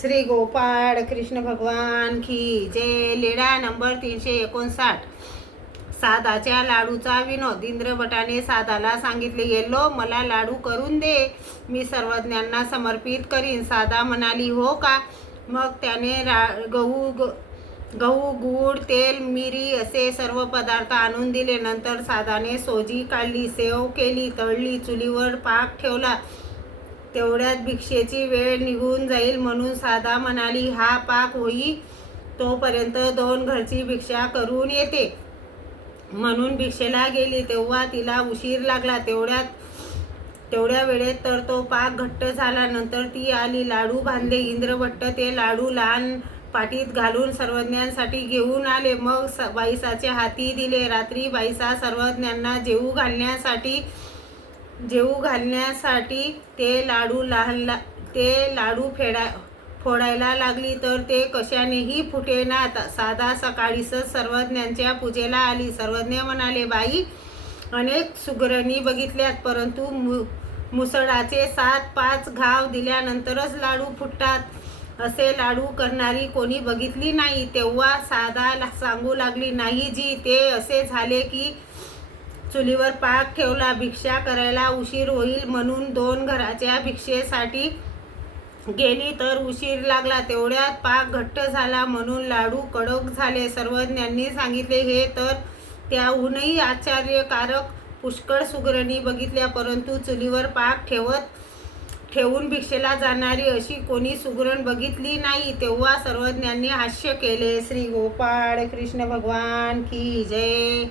श्री गोपाळ कृष्ण भगवान की जय. लेडा नंबर 359. सादाच्या लाडूचा विनोद. इंद्रभटाने सादाला सांगितले, येल्लो मला लाडू करून दे, मी सर्वज्ञांना समर्पित करीन. सादा म्हणाली, हो का. मग त्याने गहू गूळ तेल मिरी असे सर्व पदार्थ आणून दिले. नंतर सादाने सोजी काढली, सेव केली, तळली, चुलीवर पाक ठेवला. तेवढ्यात भिक्षेची वेळ निघून जाईल म्हणून सादा म्हणाली, हा पाक होई तोपर्यंत 2 घरची भिक्षा करून येते. म्हणून भिक्षेला गेली. तेव्हा तिला उशीर लागला. तेवढ्या वेळेत तर तो पाक घट्ट झाला. नंतर ती आली. लाडू बांधले. इंद्रभट्ट ते लाडू लहान पाटीत घालून सर्वज्ञांसाठी घेऊन आले. मग बाईसाच्या हाती दिले. रात्री बाईसा सर्वज्ञांना जेवू घालण्यासाठी ते लाडू फोडायला लागली तर ते कशानेही फुटेनात. साधा सकाळीच सर्वज्ञांच्या पूजेला आली. सर्वज्ञ म्हणाले, बाई, अनेक सुगरणी बघितल्यात, परंतु मुसळाचे 7-5 घाव दिल्यानंतरच लाडू फुटतात, असे लाडू करणारी कोणी बघितली नाही. तेव्हा साधा सांगू लागली, नाही जी, ते असे झाले की चुलीवर पाक ठेवला. भिक्षा करायला उशीर होईल म्हणून 2 घराच्या भिक्षेसाठी गेली तर उशीर लागला. तेवढ्यात पाक घट्ट झाला म्हणून लाडू कडक झाले. सर्वज्ञांनी सांगितले, हे तर त्याहूनही आश्चर्यकारक. पुष्कळ सुगरणी बघितल्या, परंतु चुलीवर पाक ठेवून भिक्षेला जाणारी अशी कोणी सुगरण बघितली नाही. तेव्हा सर्वज्ञांनी हास्य केले. श्री गोपाळ कृष्ण भगवान की जय.